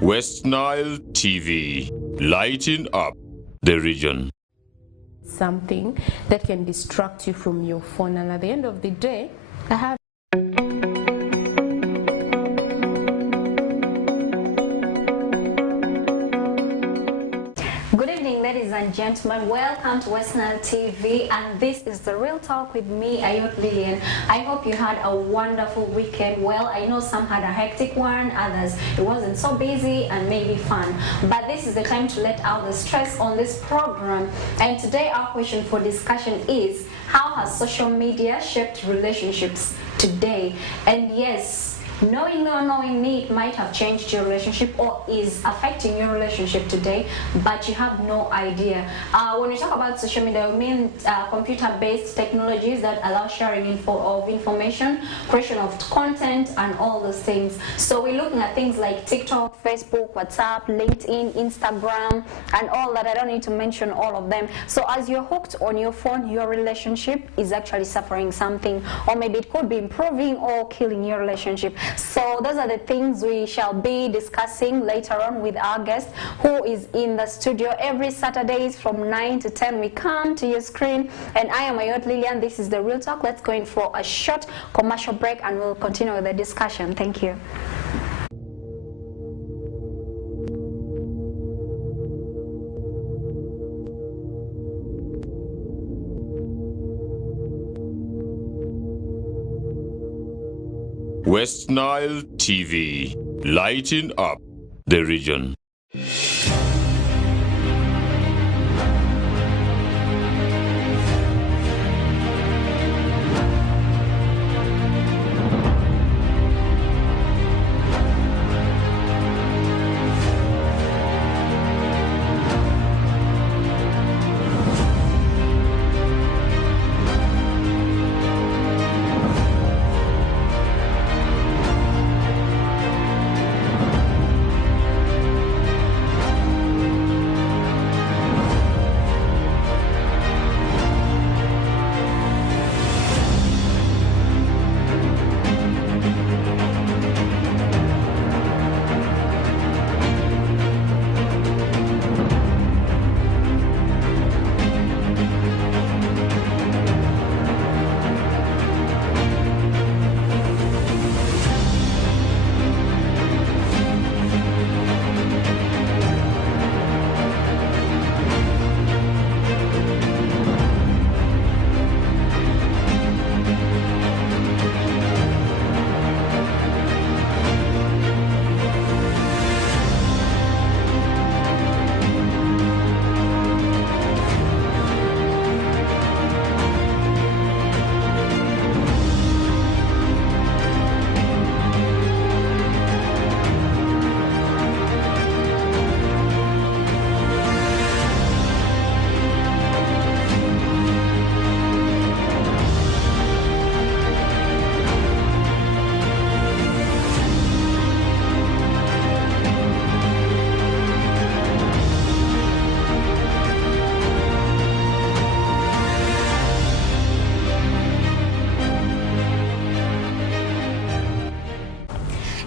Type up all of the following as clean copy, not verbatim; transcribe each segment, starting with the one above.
West Nile TV, lighting up the region. Something that can distract you from your phone, and at the end of the day, I have ladies and gentlemen, welcome to West Nile TV, and this is the Real Talk with me, Lillian. I hope you had a wonderful weekend. Well, I know some had a hectic one, others it wasn't so busy and maybe fun, but this is the time to let out the stress on this program. And today our question for discussion is, how has social media shaped relationships today? And yes, knowingly or unknowingly, it might have changed your relationship or is affecting your relationship today, but you have no idea. When we talk about social media, we mean computer-based technologies that allow sharing of information, creation of content, and all those things. So we're looking at things like TikTok, Facebook, WhatsApp, LinkedIn, Instagram, and all that. I don't need to mention all of them. So as you're hooked on your phone, your relationship is actually suffering something, or maybe it could be improving or killing your relationship. So those are the things we shall be discussing later on with our guest, who is in the studio every Saturdays from 9 to 10. We come to your screen, and I am Lillian. This is the Real Talk. Let's go in for a short commercial break, and we'll continue with the discussion. Thank you. West Nile TV, lighting up the region.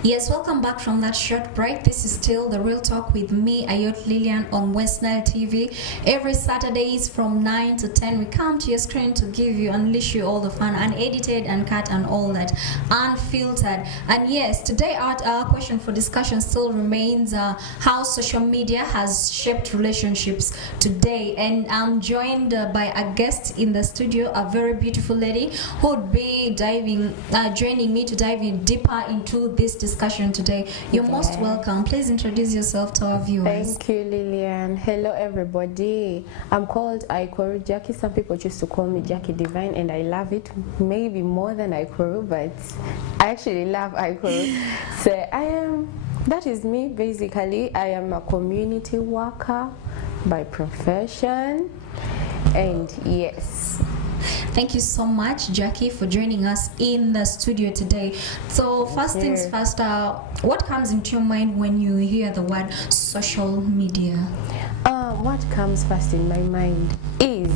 Yes, welcome back from that short break. This is still the Real Talk with me, Lillian, on West Nile TV. Every Saturdays from 9 to 10, we come to your screen to give you, unleash you all the fun, unedited, uncut, and all that, unfiltered. And yes, today our question for discussion still remains how social media has shaped relationships today. And I'm joined by a guest in the studio, a very beautiful lady who would be joining me to dive in deeper into this discussion today. You're most welcome. Please introduce yourself to our viewers. Thank you, Lillian. Hello, everybody. I'm called Aikoro Jackie. Some people choose to call me Jackie Divine, and I love it. Maybe more than Aikoro, but I actually love Aikoro. So that is me, basically. I am a community worker by profession, and yes. Thank you so much, Jackie, for joining us in the studio today. So first things first, what comes into your mind when you hear the word social media? What comes first in my mind is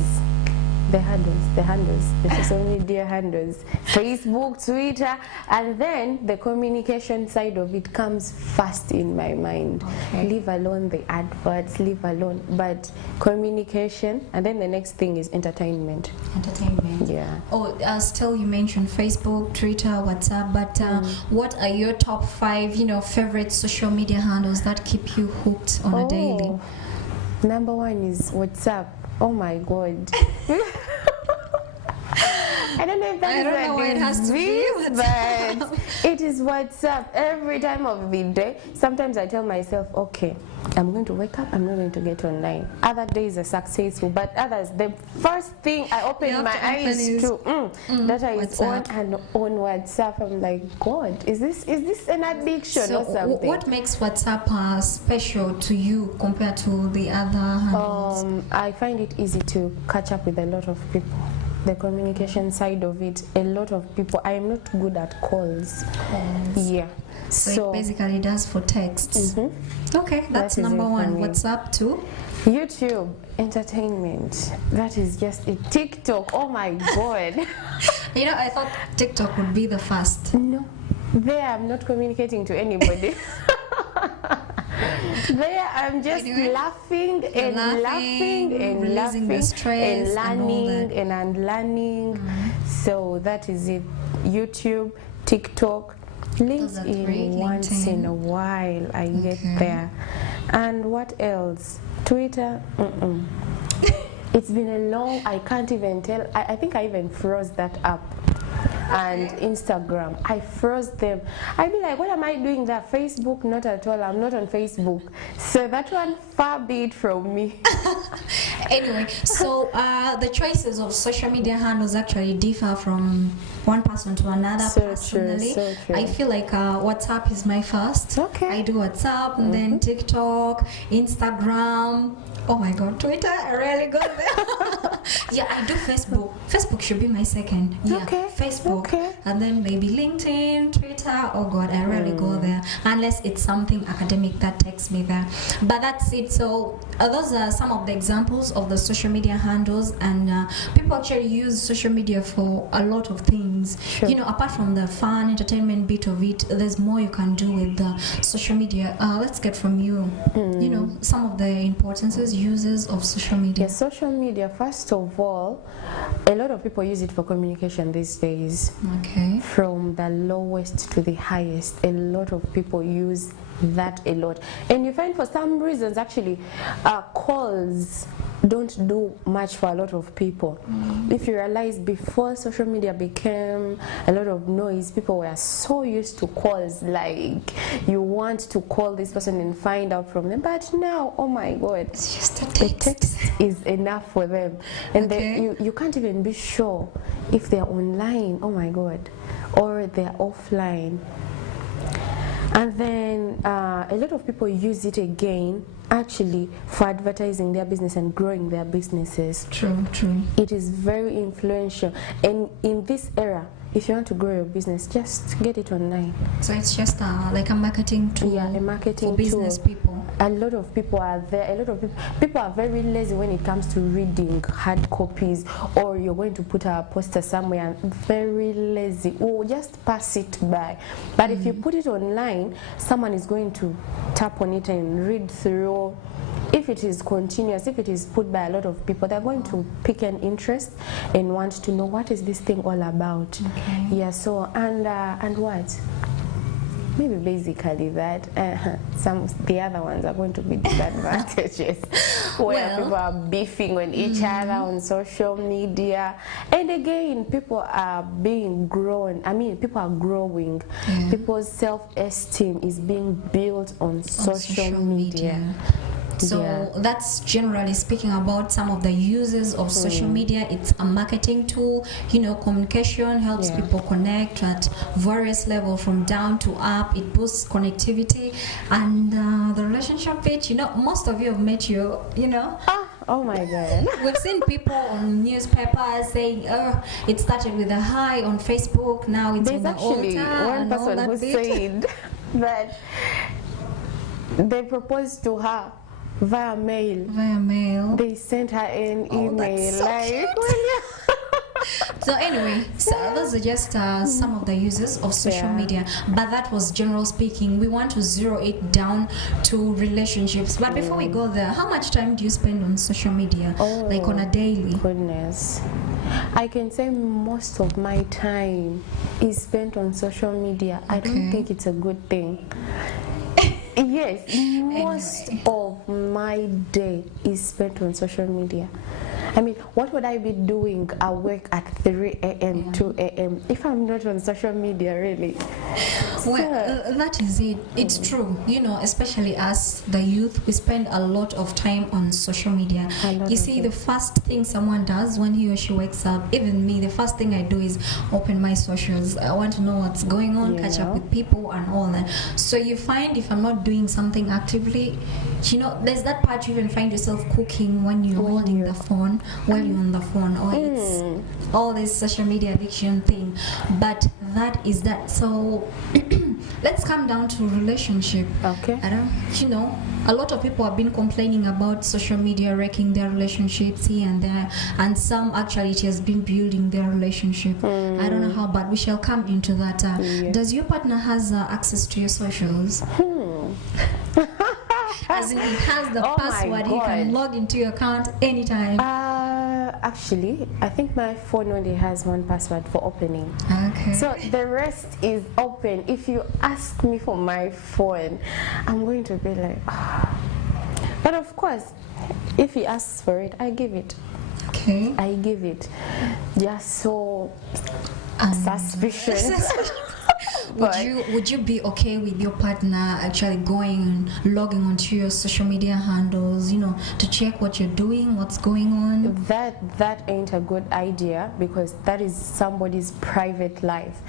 the social media handles, Facebook, Twitter, and then the communication side of it comes first in my mind. Okay. Leave alone the adverts, leave alone, but communication, and then the next thing is entertainment. Entertainment. Yeah. Oh, still you mentioned Facebook, Twitter, WhatsApp, but what are your top 5, favorite social media handles that keep you hooked on a daily? Number 1 is WhatsApp. Oh my God. I don't know if that is why it has to be but it is WhatsApp every time of the day. Sometimes I tell myself, okay, I'm going to wake up, I'm not going to get online. Other days are successful, but others, the first thing I open my eyes to, data is on, and on WhatsApp. I'm like, God, is this an addiction or something? What makes WhatsApp special to you compared to the other handles? I find it easy to catch up with a lot of people. The communication side of it, a lot of people. I am not good at calls. Yeah. So it basically does for texts. Okay, that's number 1. WhatsApp 2. YouTube, entertainment. That is just a TikTok. Oh my God. I thought TikTok would be the first. No. There I'm not communicating to anybody. There I'm just laughing and releasing the stress and learning and unlearning. So that is it. YouTube, TikTok, LinkedIn once in a while I get there. And what else? Twitter. It's been a long, I can't even tell. I think I even froze that up. And Instagram, I froze them. I'd be like, what am I doing there? Facebook, not at all. I'm not on Facebook. So that one, far be it from me. Anyway, so the choices of social media handles actually differ from one person to another. Personally, so true. I feel like WhatsApp is my first. Okay. I do WhatsApp, and then TikTok, Instagram. Oh my God, Twitter, I rarely go there. Yeah, I do Facebook. Facebook should be my second. Yeah, Okay. Facebook. Okay. And then maybe LinkedIn, Twitter. Oh God, I rarely go there unless it's something academic that takes me there. But that's it. So those are some of the examples of the social media handles, and people actually use social media for a lot of things. Sure. Apart from the fun, entertainment bit of it, there's more you can do with the social media. Let's get from you, some of the importances, uses of social media. Yes, social media, first of all, a lot of people use it for communication these days. Okay. From the lowest to the highest, a lot of people use that a lot. And you find for some reasons, actually, calls don't do much for a lot of people. If you realize, before social media became a lot of noise, people were so used to calls, like you want to call this person and find out from them. But now, oh my God, It's just a the text. text is enough for them. And you can't even be sure if they're online, oh my God, or they're offline. And then a lot of people use it again, actually, for advertising their business and growing their businesses. True. It is very influential. And in this era, if you want to grow your business, just get it online. So it's just like a marketing tool. Yeah, a marketing for business tool. people. A lot of people are there. A lot of people are very lazy when it comes to reading hard copies, or you're going to put a poster somewhere and very lazy. Oh, just pass it by. But if you put it online, someone is going to tap on it and read through. If it is continuous, if it is put by a lot of people, they're going to pick an interest and want to know, what is this thing all about? Okay. Yeah. So and what? Maybe basically that. The other ones are going to be disadvantages, where people are beefing on each other on social media. And again, people are being grown. I mean, people are growing. Yeah. People's self-esteem is being built on social media. So that's generally speaking about some of the uses of social media. It's a marketing tool, communication helps people connect at various levels from down to up. It boosts connectivity, and the relationship bit, most of you have met Oh my God. we've seen people on newspapers saying, it started with a hi on Facebook, now it's There's on the actually altar, one and all person that who bit. said that they proposed to her via mail. Via mail. They sent her an email. That's so Like, So anyway, so those are just some of the uses of social media, but that was general speaking. We want to zero it down to relationships. But before we go there, how much time do you spend on social media, like on a daily? Goodness, I can say most of my time is spent on social media. I don't think it's a good thing. Yes, most of my day is spent on social media. I mean, what would I be doing awake at 3 a.m., 2 a.m. if I'm not on social media, really? Well, that is it. It's true. You know, especially us, the youth, we spend a lot of time on social media. You see, the first thing someone does when he or she wakes up, even me, the first thing I do is open my socials. I want to know what's going on, catch up with people and all that. So you find if I'm not doing something actively, you know, there's that part you even find yourself cooking when you're holding the phone, while you're on the phone, or it's all this social media addiction thing. But that is that. So let's come down to relationship. Okay. You know, a lot of people have been complaining about social media wrecking their relationships here and there, and some actually it has been building their relationship. I don't know how, but we shall come into that. Does your partner has access to your socials? As in, he has the password, he can log into your account anytime. Actually, I think my phone only has one password for opening. Okay. So the rest is open. If you ask me for my phone, I'm going to be like, But of course, if he asks for it, I give it. Okay. I give it. Just so suspicious. Would you be okay with your partner actually going and logging onto your social media handles, you know, to check what you're doing, what's going on? That ain't a good idea, because that is somebody's private life.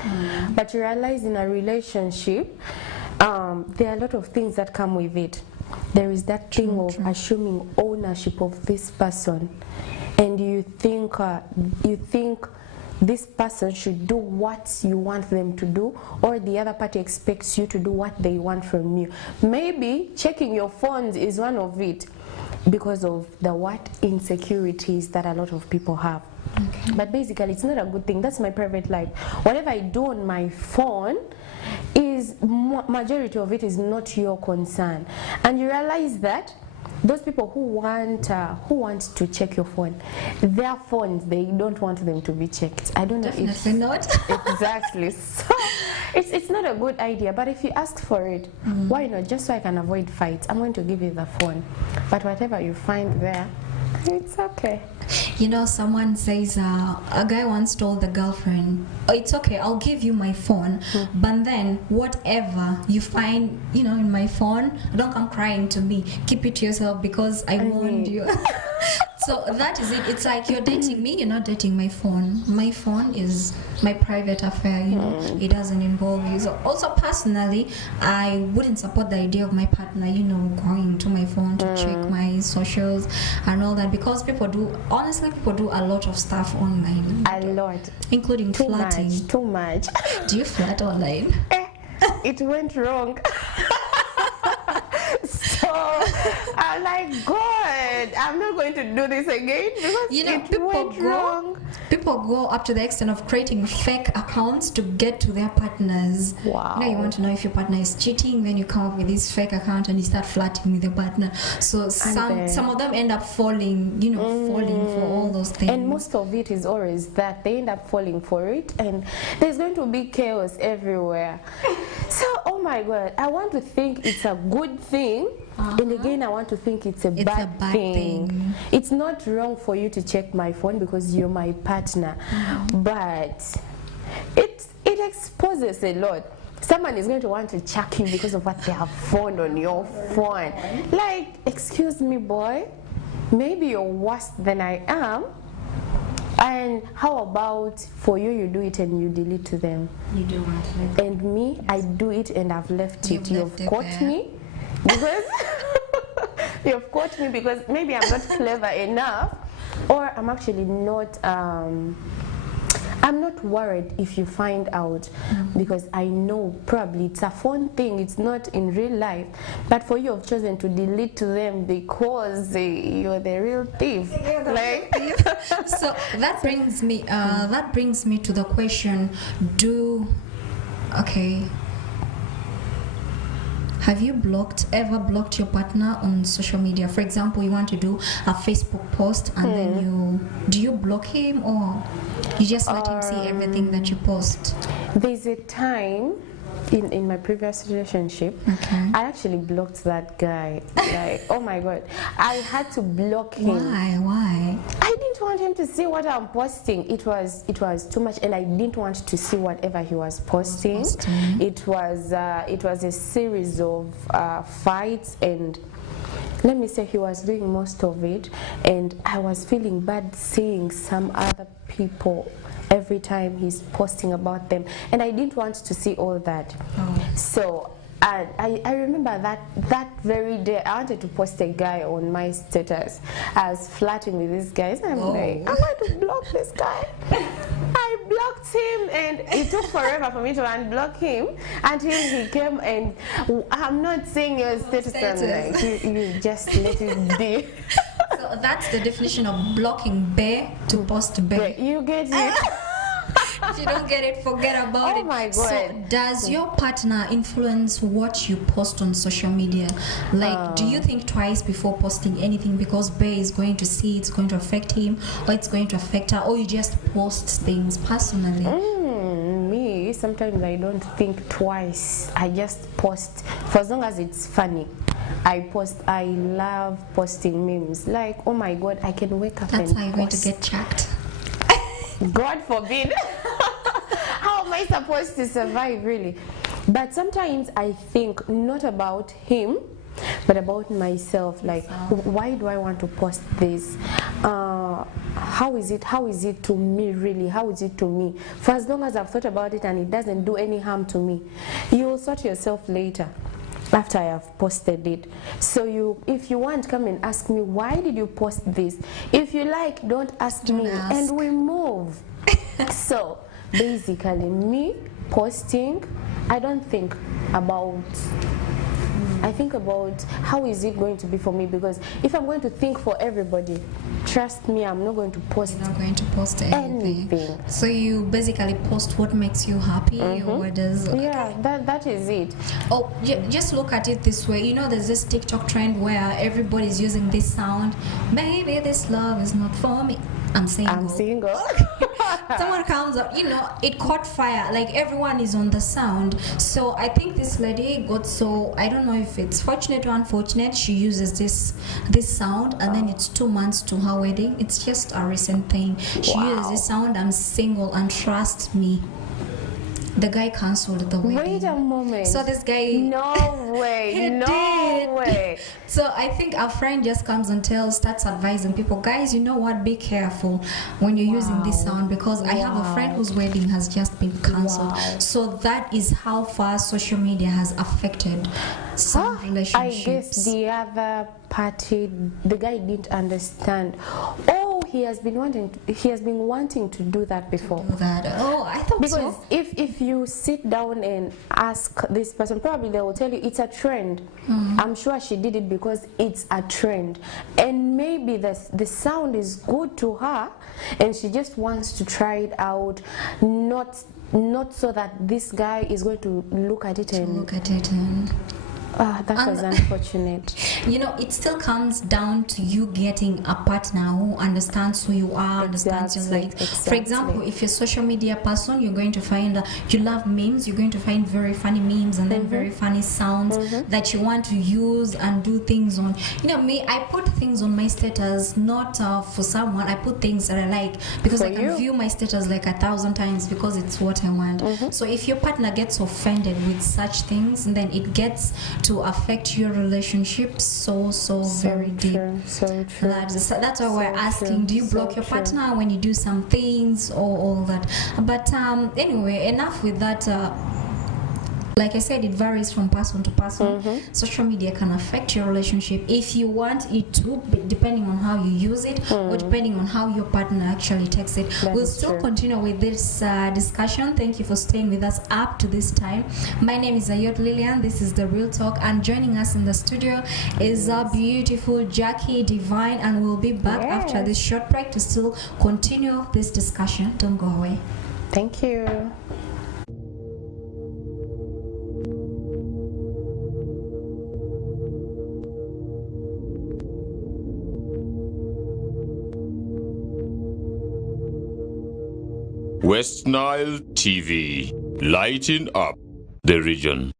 But you realize in a relationship, there are a lot of things that come with it. There is that thing of assuming ownership of this person, and you think this person should do what you want them to do, or the other party expects you to do what they want from you. Maybe checking your phones is one of it, because of the insecurities that a lot of people have. But basically, it's not a good thing. That's my private life. Whatever I do on my phone is majority of it is not your concern, and you realize that those people who want to check your phone, their phones, they don't want them to be checked. I don't know. Definitely not. Exactly. So it's not a good idea. But if you ask for it, why not? Just so I can avoid fights, I'm going to give you the phone. But whatever you find there, it's okay. You know, someone says a guy once told the girlfriend, it's okay, I'll give you my phone, but then whatever you find, you know, in my phone, don't come crying to me, keep it to yourself, because I warned you. So that is it. It's like, you're dating me, you're not dating my phone. My phone is my private affair, you know. It doesn't involve you. So also personally, I wouldn't support the idea of my partner, you know, going to my phone to check my socials and all that, because people do a lot of stuff online. A lot. Including flirting. Too much. Do you flirt online? It went wrong. So I'm like, God, I'm not going to do this again, because you know, it went wrong. People go up to the extent of creating fake accounts to get to their partners. Wow. You know, you want to know if your partner is cheating, then you come up with this fake account and you start flirting with your partner. So some of them end up falling for all those things. And most of it is always that they end up falling for it, and there's going to be chaos everywhere. So, oh my God, I want to think it's a good thing, and again I want to think it's a bad thing. It's not wrong for you to check my phone because you're my partner, but it exposes a lot. Someone is going to want to check you because of what they have found on your phone. Like, excuse me, boy, maybe you're worse than I am. And how about for you, you do it and you delete to them? You do want to. And me, I do it and I've left it. You've caught me because you've caught me because maybe I'm not clever enough, or I'm actually not I'm not worried if you find out, because I know probably it's a phone thing, it's not in real life. But for you, have chosen to delete to them because you're the real thief. Like, So that brings me to the question: have you ever blocked your partner on social media? For example, you want to do a Facebook post and then do you block him, or you just let him see everything that you post? there's a time in my previous relationship, I actually blocked that guy. Like, oh my god, I had to block him. Why? I didn't want him to see what I'm posting. It was too much, and I didn't want to see whatever he was posting. It was a series of fights, and let me say he was doing most of it, and I was feeling bad seeing some other people every time he's posting about them, and I didn't want to see all that. So I remember that very day I wanted to post a guy on my status. I was flirting with this guy, and I'm like, I'm going to block this guy. I blocked him, and it took forever for me to unblock him until he came, and I'm not saying your status. I'm like, you just let it be. So that's the definition of blocking bear to post bear. You get it? If you don't get it, forget about it. Oh my god. So does your partner influence what you post on social media? Like, do you think twice before posting anything because bear is going to see it's going to affect him, or it's going to affect her, or you just post things personally? Me, sometimes I don't think twice. I just post for as long as it's funny. I post. I love posting memes. Like, oh my god, I can wake up That's and how you're going to get checked. God forbid. How am I supposed to survive, really? But sometimes I think not about him, but about myself. Like, why do I want to post this? How is it to me, really? How is it to me? For as long as I've thought about it and it doesn't do any harm to me, you will sort yourself later after I have posted it. So if you want, come and ask me, why did you post this? If you like, don't ask me, and we move. So basically, me posting, I don't think about, I think about how is it going to be for me, because if I'm going to think for everybody, trust me, I'm not going to post. You're not going to post anything. So you basically post what makes you happy, or what does? Yeah, that is it. Oh, just look at it this way. You know, there's this TikTok trend where everybody's using this sound. Maybe this love is not for me. I'm single. Someone comes up, it caught fire. Like, everyone is on the sound. So I think this lady got so, I don't know if it's fortunate or unfortunate, she uses this sound, and then it's 2 months to her wedding. It's just a recent thing. She uses this sound, I'm single, and trust me, the guy cancelled the wedding. Wait a moment. So this guy... No way. No way. So I think our friend just comes and starts advising people, guys, you know what, be careful when you're using this sound, because I have a friend whose wedding has just been cancelled. So that is how far social media has affected some relationships. I guess the other party, the guy didn't understand. He has been wanting to do that before. I thought because so. If you sit down and ask this person, probably they will tell you it's a trend. I'm sure she did it because it's a trend, and maybe the sound is good to her, and she just wants to try it out, not so that this guy is going to look at it and that was unfortunate. It still comes down to you getting a partner who understands who you are, understands your life. For example, if you're a social media person, you're going to find you love memes, you're going to find very funny memes and then very funny sounds that you want to use and do things on. Me, I put things on my status not for someone. I put things that I like because I can view my status like 1,000 times because it's what I want. So if your partner gets offended with such things, then it gets to affect your relationship so very deep. So true. That's why we're asking, do you block your partner when you do some things or all that? But anyway, enough with that. like I said, it varies from person to person. Social media can affect your relationship if you want it to, depending on how you use it or depending on how your partner actually takes it. We'll still continue with this discussion. Thank you for staying with us up to this time. My name is Ayot Lillian. This is the Real Talk, and joining us in the studio is our beautiful Jackie Divine, and we'll be back after this short break to still continue this discussion. Don't go away. Thank you. West Nile TV, lighting up the region.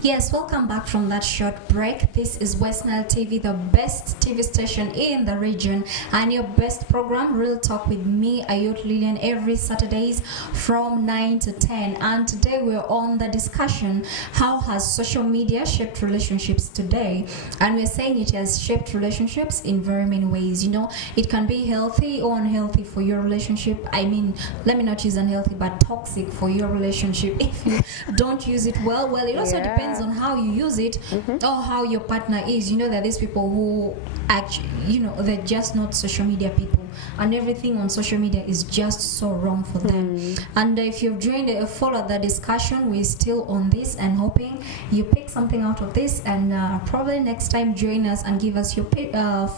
Yes, welcome back from that short break. This is West Nile TV, the best TV station in the region, and your best program, Real Talk with me, Ayot Lillian, every Saturdays from 9 to 10. And today we're on the discussion, how has social media shaped relationships today? And we're saying it has shaped relationships in very many ways. You know, it can be healthy or unhealthy for your relationship. I mean, let me not use unhealthy, but toxic for your relationship if you don't use it well. Well, it also depends on how you use it or how your partner is. You know, that there's people who actually, you know, they're just not social media people, and everything on social media is just so wrong for them. And if you've joined followed the discussion, we're still on this and hoping you pick something out of this, and probably next time join us and give us your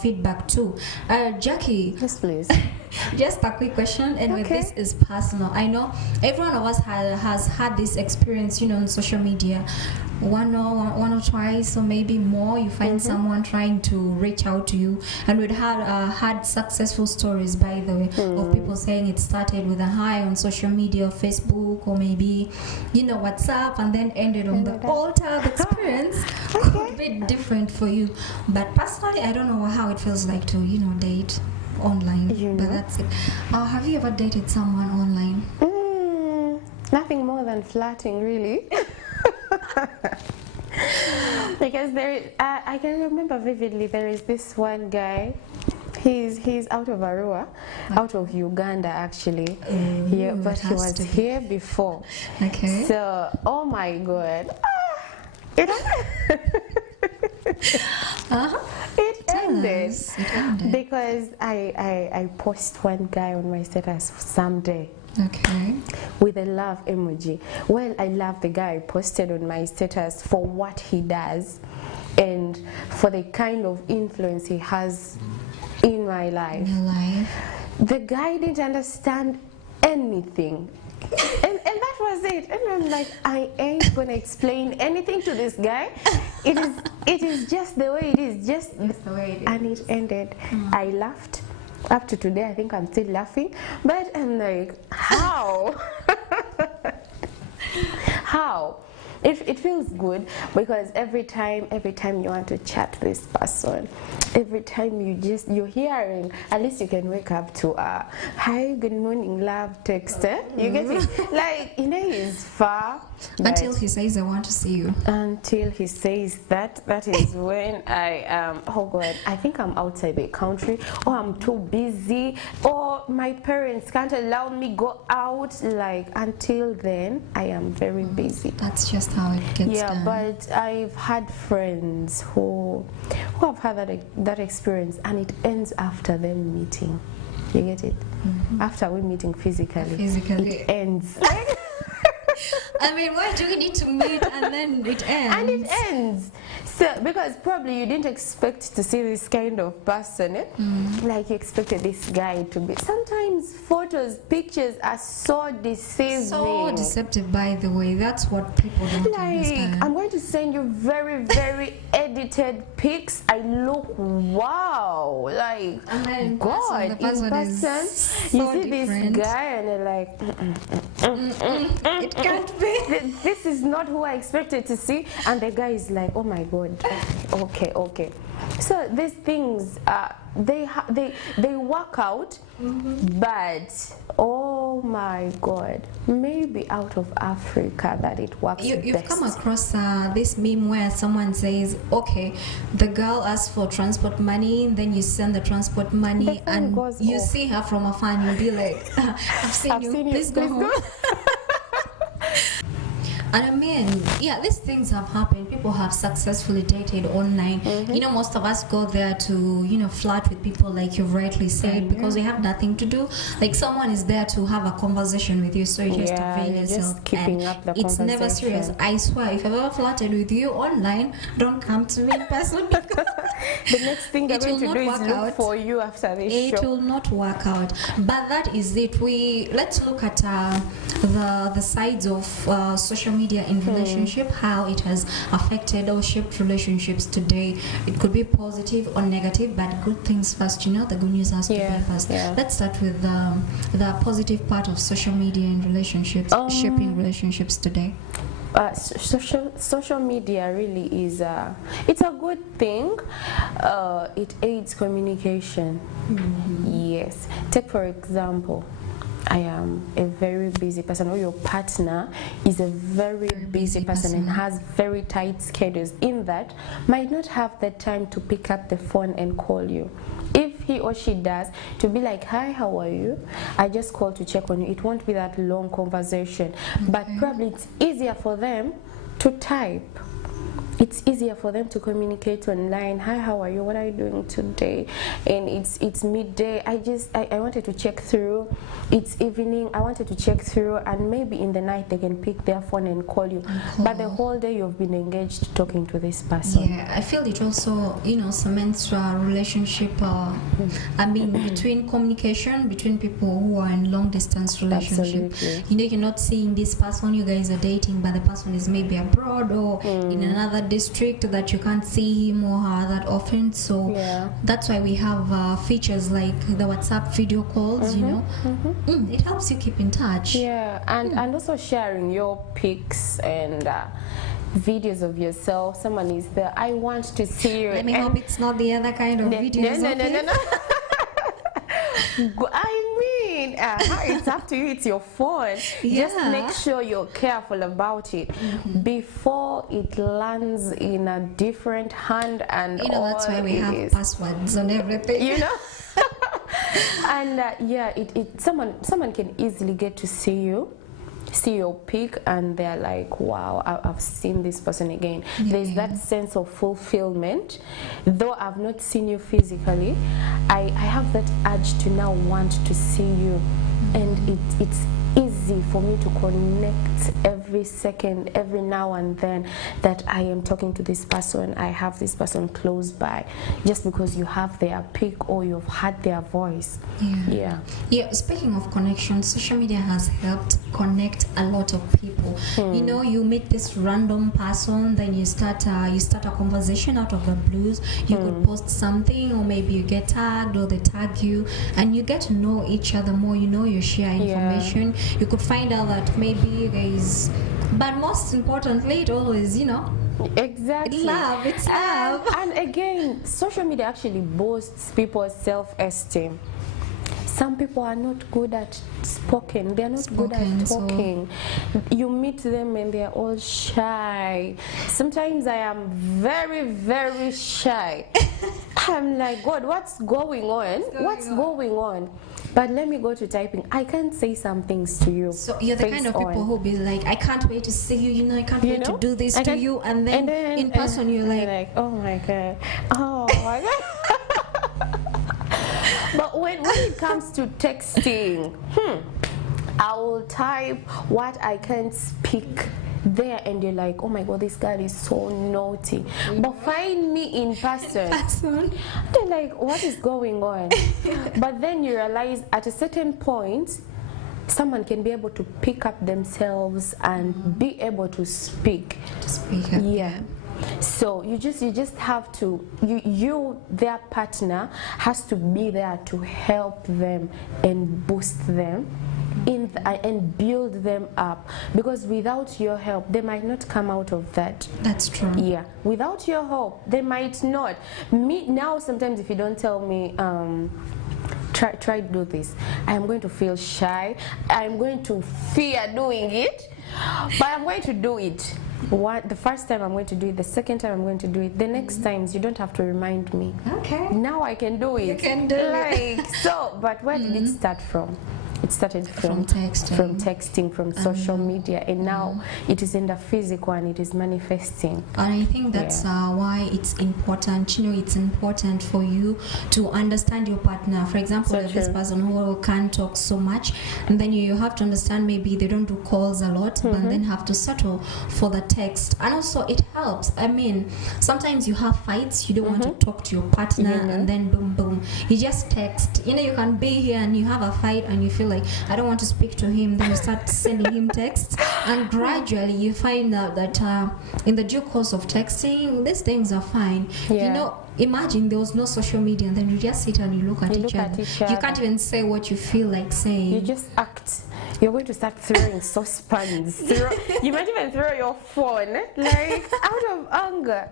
feedback too. Jackie, yes please. Just a quick question, and with this is personal. I know every one of us has had this experience, you know, on social media, one or twice or maybe more. You find someone trying to reach out to you, and we'd had successful stories, by the way, of people saying it started with a hi on social media, Facebook, or maybe, you know, WhatsApp, and then ended on the altar. The experience could be different for you, but personally, I don't know how it feels like to, you know, date online, but that's it. Have you ever dated someone online? Nothing more than flirting, really. Because I can remember vividly, there is this one guy. He's out of Arua, out of Uganda actually. Yeah, but he was here before. Okay. So, oh my God. It ended because I post one guy on my status someday. Okay. With a love emoji. Well, I love the guy I posted on my status for what he does and for the kind of influence he has in my life. The guy didn't understand anything. And that was it. And I'm like, I ain't gonna explain anything to this guy. it is just the way it is, just the way it is. and it ended. I laughed. Up to today, I think I'm still laughing, but I'm like, how? How? It feels good because every time you want to chat this person, every time you're hearing, at least you can wake up to a hi, good morning, love text. You get it? Like, he's far. Until he says, I want to see you. Until he says that is when I am, oh God, I think I'm outside the country, or I'm too busy, or my parents can't allow me go out. Like, until then, I am very busy. That's just how it gets done. But I've had friends who have had that experience, and it ends after them meeting. You get it? After we meeting physically, it ends. I mean, why do we need to meet and then it ends? And it ends. So, because probably you didn't expect to see this kind of person, like you expected this guy to be. Sometimes photos, pictures are so deceiving. So deceptive, by the way. That's what people don't understand. I'm going to send you very, very edited pics. I look wow, like, and then God, the person you so see different. This guy and you're like, it can't be. This is not who I expected to see, and the guy is like, oh my God, okay. So these things, they work out, but oh my God, maybe out of Africa that it works You've best. come across this meme where someone says, okay, the girl asks for transport money, then you send the transport money, and you see her from afar and you'll be like, I've seen you, please go home. And I mean, yeah, these things have happened. People have successfully dated online. Most of us go there to, flirt with people, like you've rightly said, because we have nothing to do. Like, someone is there to have a conversation with you, so you just avail yourself. Just keeping up the it's never serious. I swear, if I've ever flirted with you online, don't come to me in person. The next thing they're going to do is look for you after this show. It will not work out. But that is it. Let's look at the sides of social media in relationship, how it has affected or shaped relationships today. It could be positive or negative, but good things first. The good news has to be first. Let's start with the positive part of social media in relationships, shaping relationships today. Social media really is it's a good thing. It aids communication. Yes. Take for example, I am a very busy person, or your partner is a very busy person and has very tight schedules, in that might not have the time to pick up the phone and call you. If he or she does, to be like, hi, how are you? I just called to check on you. It won't be that long conversation, but probably it's easier for them to type. It's easier for them to communicate online. Hi, how are you? What are you doing today? And it's midday. I wanted to check through. It's evening. I wanted to check through, and maybe in the night they can pick their phone and call you. But the whole day you've been engaged talking to this person. Yeah, I feel it also, cements a relationship. Between communication between people who are in long distance relationship. Absolutely. You're not seeing this person you guys are dating, but the person is maybe abroad or in another district that you can't see him or her that often. So that's why we have features like the WhatsApp video calls. It helps you keep in touch. Yeah, and also sharing your pics and videos of yourself. Someone is there, I want to see you. Let me hope it's not the other kind of videos. No. I mean, it's up to you. It's your phone. Just make sure you're careful about it before it lands in a different hand. And that's why we have passwords on everything. And someone can easily get to see your pic, and they're like, wow, I've seen this person again. There's that sense of fulfillment. Though I've not seen you physically, I have that urge to now want to see you, and easy for me to connect every second, every now and then, that I am talking to this person, I have this person close by, just because you have their pic or you've heard their voice. Yeah, speaking of connection, social media has helped connect a lot of people. You know, you meet this random person, then you start a conversation out of the blues. You could post something, or maybe you get tagged or they tag you, and you get to know each other more. You know, you share information. You could find out that maybe you guys, but most importantly, it always, you know, exactly, love. It's love. And again, social media actually boosts people's self-esteem. Some people are not good at spoken. They are not good at talking. So you meet them and they are all shy. Sometimes I am very, very shy. I'm like, God, what's going on? What's going on? But let me go to typing. I can't say some things to you. So you're the kind of people who be like, I can't wait to see you. You know, I can't wait to do this to you. And then in person, you're like, oh my God. Oh my God. But when it comes to texting, I will type what I can't speak there, and you're like, oh my God, this girl is so naughty. But find me in person. They're like, what is going on? But then you realize at a certain point, someone can be able to pick up themselves and be able to speak. So you just have to, their partner has to be there to help them and boost them and build them up, because without your help they might not come out of that. That's true. Yeah, without your help they might not. Me now, sometimes if you don't tell me try to do this, I am going to feel shy, I am going to fear doing it, but I'm going to do it. The first time I'm going to do it, the second time I'm going to do it, the next times you don't have to remind me. Okay. Now I can do it. You can do it. So, but where did it start from? It started from texting, from social media, and now it is in the physical and it is manifesting. And I think that's why it's important. You know, it's important for you to understand your partner. For example, this person who can't talk so much, and then you have to understand maybe they don't do calls a lot, but then have to settle for the text. And also it helps. I mean, sometimes you have fights, you don't want to talk to your partner, and then boom, boom, you just text. You know, you can be here and you have a fight and you feel like, I don't want to speak to him, then you start sending him texts, and gradually you find out that in the due course of texting, these things are fine. You know, imagine there was no social media, and then you just sit and you look at each other. You can't even say what you feel like saying. You just act. You're going to start throwing saucepans. You might even throw your phone, like out of anger.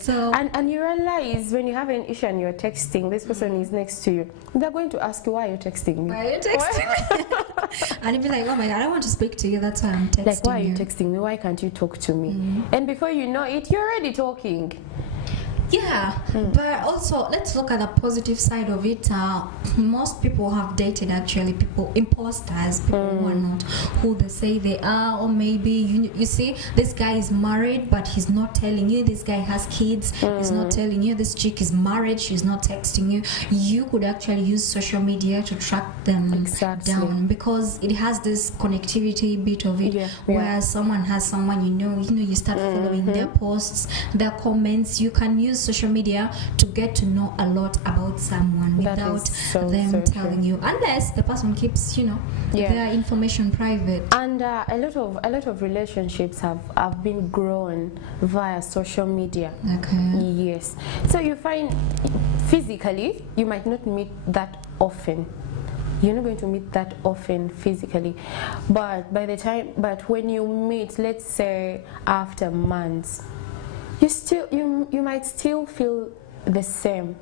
So and you realize when you have an issue and you're texting, this person is next to you, they're going to ask you, why are you texting me? Why are you texting me? And you'd be like, oh my God, I don't want to speak to you, that's why I'm texting you. Like, why are you texting me? Why can't you talk to me? And before you know it, you're already talking. But also let's look at the positive side of it. Most people have dated, actually, people, imposters, people who are not who they say they are, or maybe you see this guy is married but he's not telling you. This guy has kids, he's not telling you. This chick is married, she's not texting you. You could actually use social media to track them down, because it has this connectivity bit of it, where someone has someone, you know, you start following their posts, their comments. You can use social media to get to know a lot about someone without them telling you, unless the person keeps, their information private. And a lot of relationships have been grown via social media. Yes. So you find physically you might not meet that often. You're not going to meet that often physically, but when you meet, let's say after months, you might still feel the same,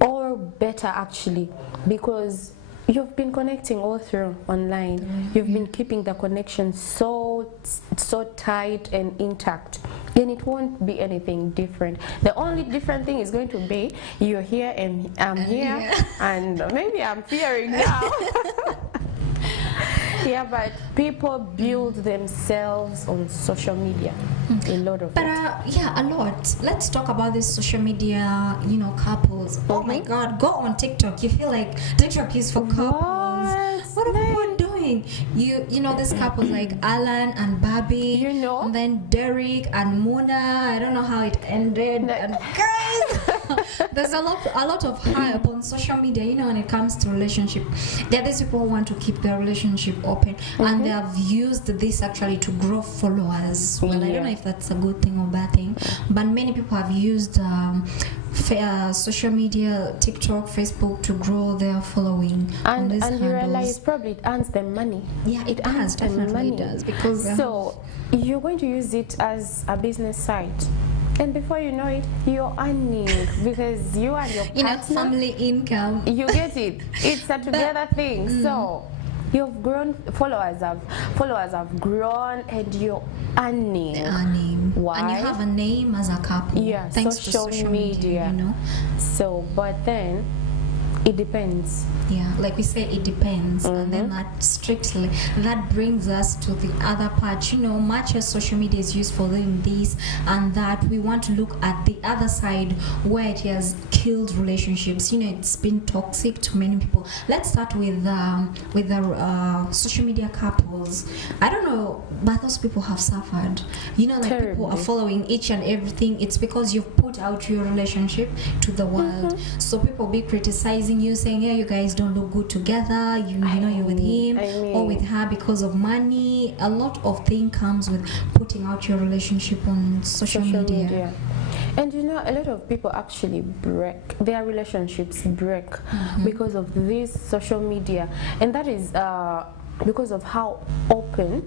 or better actually, because you've been connecting all through online. You've been keeping the connection so tight and intact, and it won't be anything different. The only different thing is going to be you're here and I'm here, and maybe I'm fearing now. But people build themselves on social media. A lot of it. A lot. Let's talk about this social media, couples. Oh my God, go on TikTok. You feel like TikTok is for couples. what are people doing? You know this couples like Alan and Barbie, and then Derek and Mona. I don't know how it ended. And guys, there's a lot of hype on social media, when it comes to relationship. There are these people who want to keep their relationship open, and they have used this actually to grow followers. Well, I don't know if that's a good thing or bad thing, but many people have used social media, TikTok, Facebook, to grow their following on these handles. You realize probably it earns them money. Yeah, it does, definitely does, because so you're going to use it as a business site, and before you know it, you're earning, because you and your partner, family income. You get it. It's a together thing. So you've grown, followers have grown, and you're earning. Why? And you have a name as a couple. Yeah, thanks to social media. So, but then it depends. Yeah, like we say, it depends. And then that brings us to the other part. Much as social media is used for doing this and that, we want to look at the other side where it has killed relationships. It's been toxic to many people. Let's start with the social media couples. I don't know, but those people have suffered. Terribly. People are following each and everything. It's because you've put out your relationship to the world. So people be criticizing you, saying, yeah, you guys don't look good together, you're with him or with her because of money. A lot of things comes with putting out your relationship on social media. And a lot of people actually break their relationships because of this social media, and that is because of how open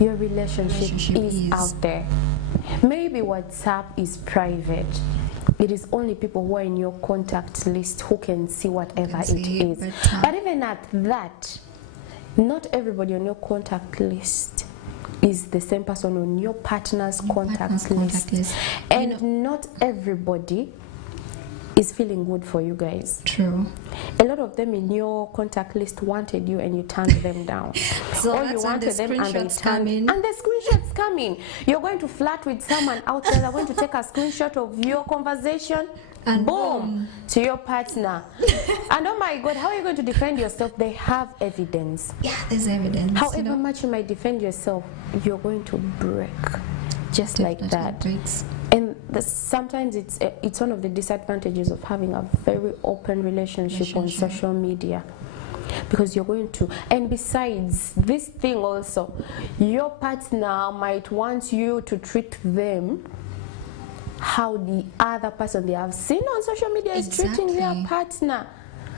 your relationship is out there. Maybe WhatsApp is private. It is only people who are in your contact list who can see whatever it is. But even at that, not everybody on your contact list is the same person on your partner's contact list. And not everybody is feeling good for you guys. True. A lot of them in your contact list wanted you and you turned them down. So or you wanted them and they turned, and the screenshots coming. You're going to flirt with someone out there, they're going to take a screenshot of your conversation and boom to your partner. And oh my God, how are you going to defend yourself? They have evidence. Yeah, there's evidence. However much you might defend yourself, you're going to break. Just like that. And sometimes it's one of the disadvantages of having a very open relationship on social media, because you're going to, and besides this thing also, your partner might want you to treat them how the other person they have seen on social media is treating their partner.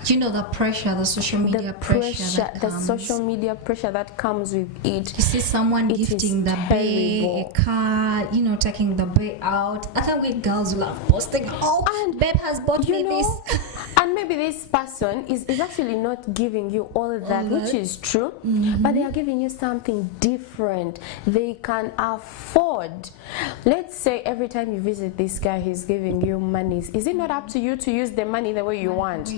The pressure, the social media pressure the social media pressure that comes with it. You see someone gifting the babe a car, taking the babe out. Other week girls will have posting, and babe has bought me this. And maybe this person is actually not giving you all that, which is true, but they are giving you something different they can afford. Let's say every time you visit this guy, he's giving you money. Is it not up to you to use the money the way you want?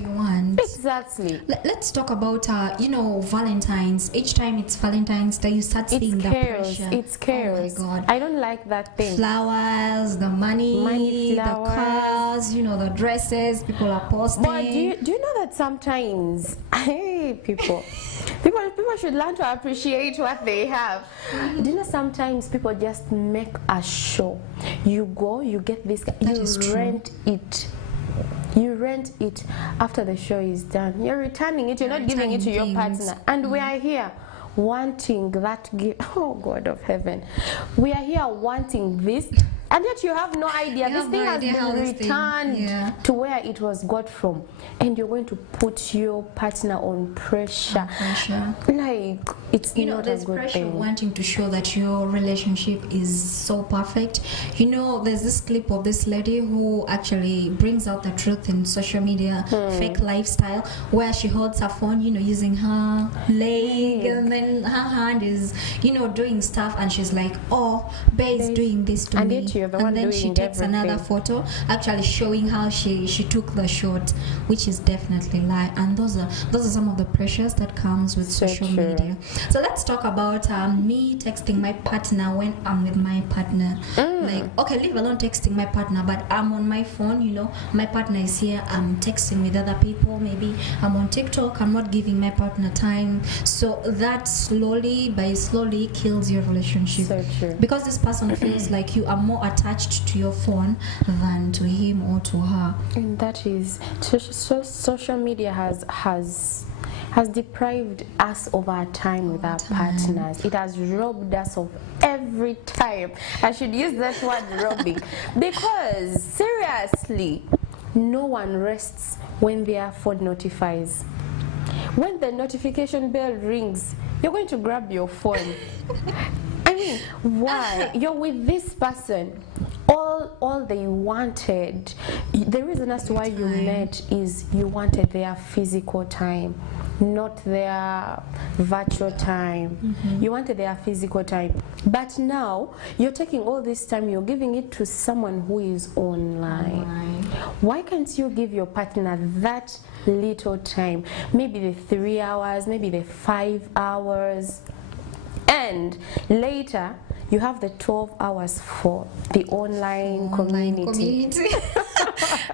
Exactly. Let's talk about Valentine's. Each time it's Valentine's Day, you start seeing the pressure. It's chaos. Oh my God. I don't like that thing. Flowers, the money, flowers, the cars, the dresses people are posting. But do you know that sometimes people should learn to appreciate what they have. Do you know sometimes people just make a show? You go, you get this, you rent it. You rent it. After the show is done, you're returning it. You're not giving it to your partner. And we are here wanting that gift. Oh God of heaven, we are here wanting this, and yet you have no idea this thing has been returned to where it was got from, and you're going to put your partner on pressure. Like, it's not a good pressure thing. Wanting to show that your relationship is so perfect. There's this clip of this lady who actually brings out the truth in social media, fake lifestyle, where she holds her phone, using her leg, and then her hand is, doing stuff, and she's like, oh, babe's doing this to me. And yet you're the one and then doing she takes everything. another photo actually showing how she took the shot, which is definitely lie. And those are some of the pressures that comes with So social true. media. So let's talk about me texting my partner when I'm with my partner. Like, okay, leave alone texting my partner, but I'm on my phone, you know, my partner is here, I'm texting with other people, maybe I'm on TikTok, I'm not giving my partner time. So that slowly kills your relationship. So true. Because this person feels like you are more attached to your phone than to him or to her. And that is social media has deprived us of our time with our partners. It has robbed us of every time. I should use that word, robbing, because seriously, no one rests when their phone notifies. When the notification bell rings, you're going to grab your phone. I mean, why? You're with this person. All they wanted, the reason as to why you met is you wanted their physical time, not their virtual time. You wanted their physical time. But now you're taking all this time, you're giving it to someone who is online. Why can't you give your partner that little time? Maybe the 3 hours, maybe the 5 hours. And later, you have the 12 hours for the online community.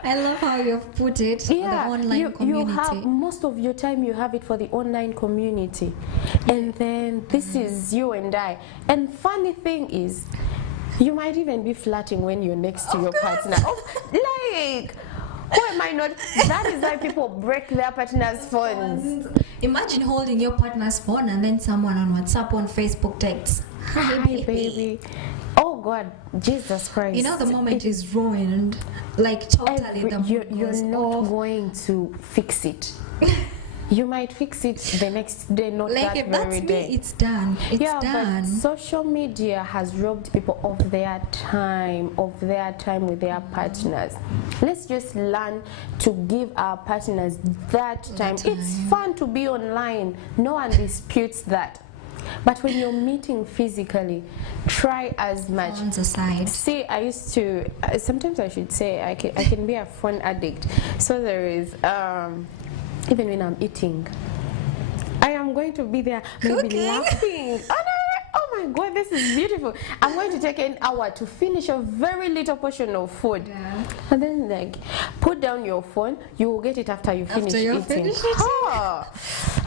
I love how you've put it. Yeah, the online community. You have most of your time, you have it for the online community. And then this is you and I. And funny thing is, you might even be flirting when you're next to your partner. Like, who am I not? That is why people break their partner's phones. Imagine holding your partner's phone and then someone on WhatsApp, on Facebook texts, "Hi, baby." Oh God, Jesus Christ! You know the moment is ruined. Like totally, the mood you're goes not off. going to fix it. You might fix it the next day, not Like that if very that's day. me, it's done. It's Yeah, done. but social media has robbed people of their time with their partners. Let's just learn to give our partners that time. It's fun to be online. No one disputes that. But when you're meeting physically, try as much. Phones aside. See, I used to, sometimes I should say, I can be a phone addict. So there is, even when I'm eating, I am going to be there, maybe laughing. Oh my God, this is beautiful. I'm going to take an hour to finish a very little portion of food. Yeah. And then like, put down your phone, you will get it after you finish eating.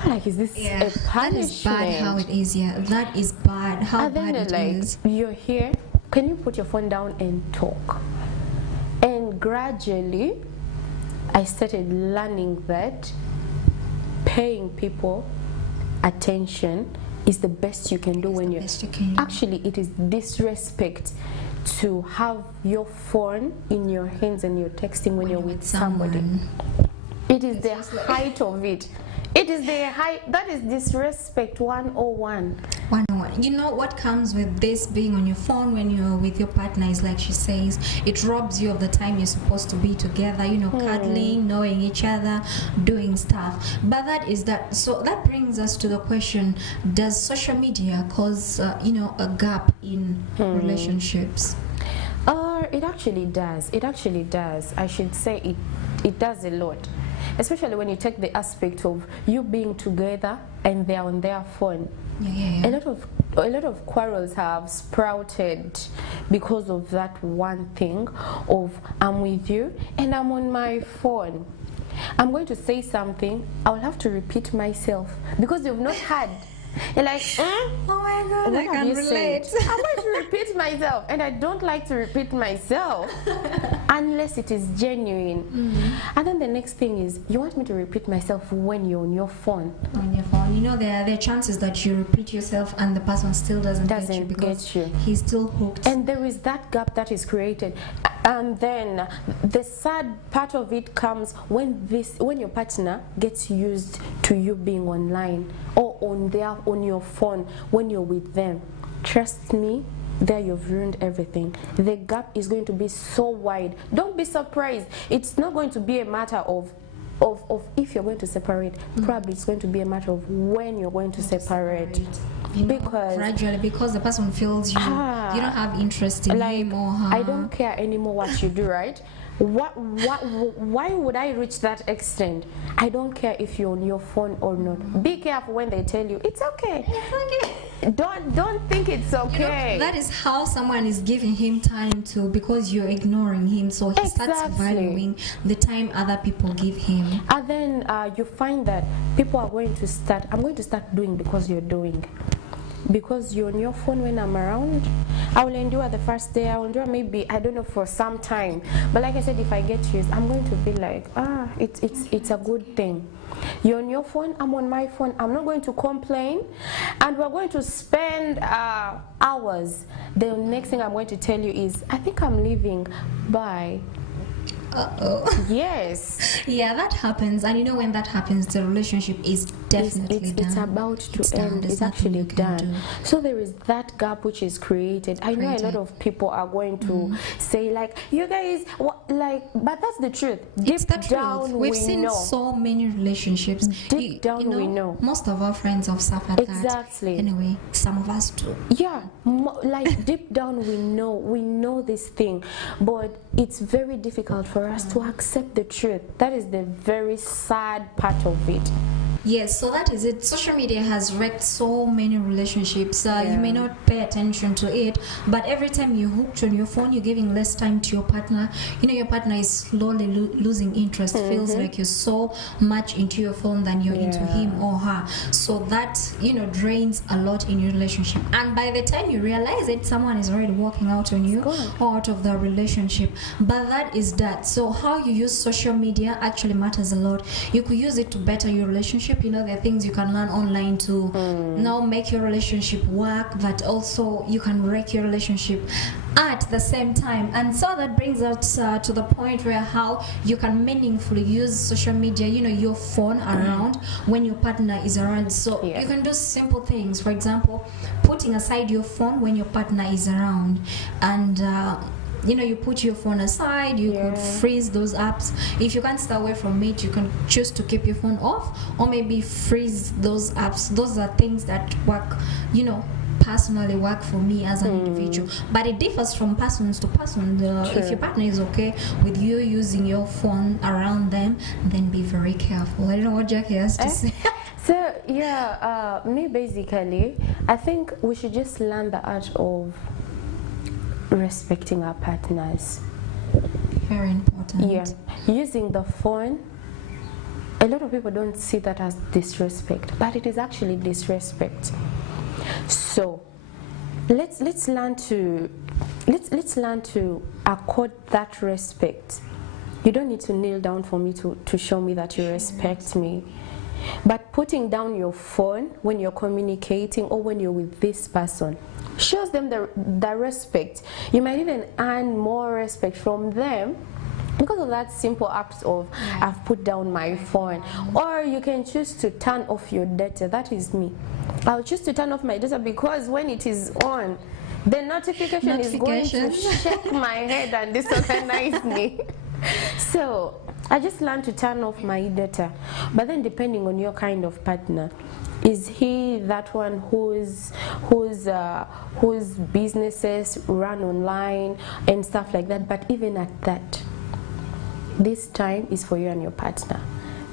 Like, is this a punishment? That is bad how it is, That is bad how and then, bad it is. You're here, can you put your phone down and talk? And gradually, I started learning that paying people attention is the best you can do when you're actually, it is disrespect to have your phone in your hands and you're texting when you're with somebody. It is the height of it. It is the height. That is disrespect 101. 101. You know what comes with this being on your phone when you're with your partner is, like she says, it robs you of the time you're supposed to be together, you know, cuddling, knowing each other, doing stuff. But that is that. So that brings us to the question, does social media cause, a gap in relationships? It actually does. It actually does. I should say it does a lot. Especially when you take the aspect of you being together and they're on their phone. A lot of quarrels have sprouted because of that one thing of I'm with you and I'm on my phone. I'm going to say something, I will have to repeat myself because you've not had. You're like, oh my God, I can relate. I'm going to repeat myself, and I don't like to repeat myself unless it is genuine. And then the next thing is, you want me to repeat myself when you're on your phone. On your phone, you know, there are chances that you repeat yourself and the person still doesn't get you because he's still hooked. And there is that gap that is created. And then the sad part of it comes when your partner gets used to you being online or on your phone when you're with them. Trust me, there you've ruined everything. The gap is going to be so wide. Don't be surprised. It's not going to be a matter of if you're going to separate. Probably it's going to be a matter of when you're going to separate. gradually, because the person feels you don't have interest in him or her. I don't care anymore what you do, right? Why would I reach that extent? I don't care if you're on your phone or not. Be careful when they tell you it's okay. It's okay. Don't think it's okay. That is how someone is giving him time to, because you're ignoring him, so he starts valuing the time other people give him. And then you find that people are going to start, I'm going to start doing because you're doing. Because you're on your phone when I'm around, I will endure the first day, I will endure maybe, I don't know, for some time. But like I said, if I get used, I'm going to be like, it's a good thing. You're on your phone, I'm on my phone, I'm not going to complain, and we're going to spend hours. The next thing I'm going to tell you is, I think I'm leaving, bye. Yes. Yeah, that happens, and you know, when that happens, the relationship is definitely done. It's about to end. It's actually done. So there is that gap which is created. I know a lot of people are going to say, like, you guys, but that's the truth. Deep down, we've seen so many relationships. Deep down, we know. Most of our friends have suffered that. Exactly. Anyway, some of us too. Yeah, like deep down, we know this thing, but it's very difficult for us to accept the truth. That is the very sad part of it. Yes, so that is it. Social media has wrecked so many relationships. You may not pay attention to it, but every time you're hooked on your phone, you're giving less time to your partner. You know, your partner is slowly losing interest. Feels like you're so much into your phone than you're into him or her. So that, drains a lot in your relationship. And by the time you realize it, someone is already walking out on you or out of the relationship. But that is that. So how you use social media actually matters a lot. You could use it to better your relationship. There are things you can learn online to now make your relationship work, but also you can wreck your relationship at the same time. And so that brings us to the point where how you can meaningfully use social media, your phone around when your partner is around. So you can do simple things. For example, putting aside your phone when your partner is around, and you put your phone aside. You could freeze those apps. If you can't stay away from it, you can choose to keep your phone off, or maybe freeze those apps. Those are things that work, personally work for me as an individual, but it differs from person to person. If your partner is okay with you using your phone around them, then be very careful. I don't know what Jackie has to say. So me basically, I think we should just learn the art of respecting our partners. Very important. Yeah, using the phone, a lot of people don't see that as disrespect, but it is actually disrespect. So let's learn to accord that respect. You don't need to kneel down for me to show me that you respect me. But putting down your phone when you're communicating or when you're with this person shows them the respect. You might even earn more respect from them because of that simple act of I've put down my phone. Or you can choose to turn off your data. That is me. I'll choose to turn off my data because when it is on, the notification is going to shake my head and disorganize me. So I just learned to turn off my data. But then depending on your kind of partner, is he that one whose businesses run online and stuff like that? But even at that, this time is for you and your partner.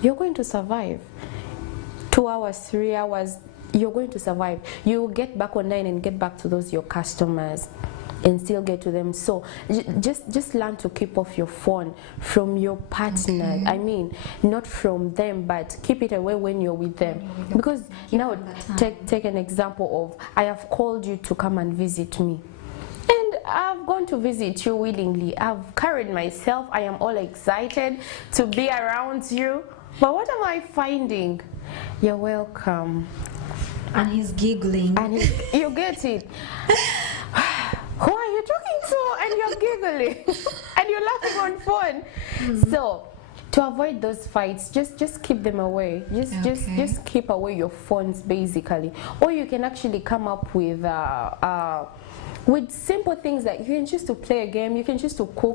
You're going to survive. 2 hours, 3 hours, you're going to survive. You get back online and get back to those your customers and still get to them. So just learn to keep off your phone from your partner. I mean, not from them, but keep it away when you're with them. Because now take an example of I have called you to come and visit me. And I've gone to visit you willingly. I've carried myself. I am all excited to be around you. But what am I finding? You're welcome. And he's giggling. And you get it. Who are you talking to? And you're giggling. And you're laughing on phone. So to avoid those fights, just keep them away. Just keep away your phones basically. Or you can actually come up with simple things that you can choose to play a game, you can choose to cook